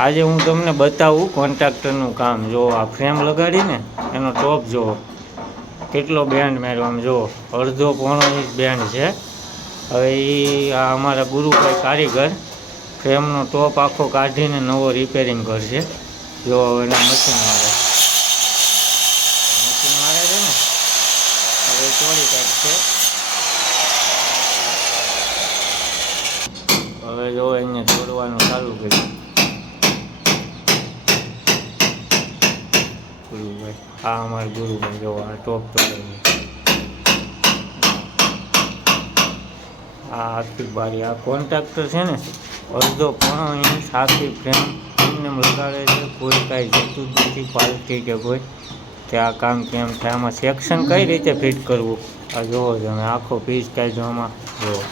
આજે હું તમને બતાવું કોન્ટ્રાક્ટરનું કામ. જો આ ફ્રેમ લગાડીને એનો ટોપ જુઓ કેટલો બેન્ડ માર્યો. આમ જુઓ અડધો પોણો ઇંચ બેન્ડ છે. હવે આ અમારા ગુરુભાઈ કારીગર ફ્રેમનો ટોપ આખો કાઢીને નવો રિપેરિંગ કરશે. જો એના મશીન મારે છે ને હવે તોડી કાઢશે. હવે જો એને તોડવાનું ચાલુ કર્યું ગુરુભાઈ. આ અમારા ગુરુભાઈ જો આ ટોપ તોડે. આ આખી બારી આ કોન્ટ્રાક્ટર છે ને અડધો પોણો ઇંચ આખી ફ્રેમ એમને લગાડે છે. કોઈ કાંઈ જતું જ નથી પાલટી કે કોઈ કે આ કામ કેમ થાય. આમાં સેક્શન કઈ રીતે ફિટ કરવું આ જુઓ તમે. આખો પીસ કાઢ્યો આમાં જુઓ.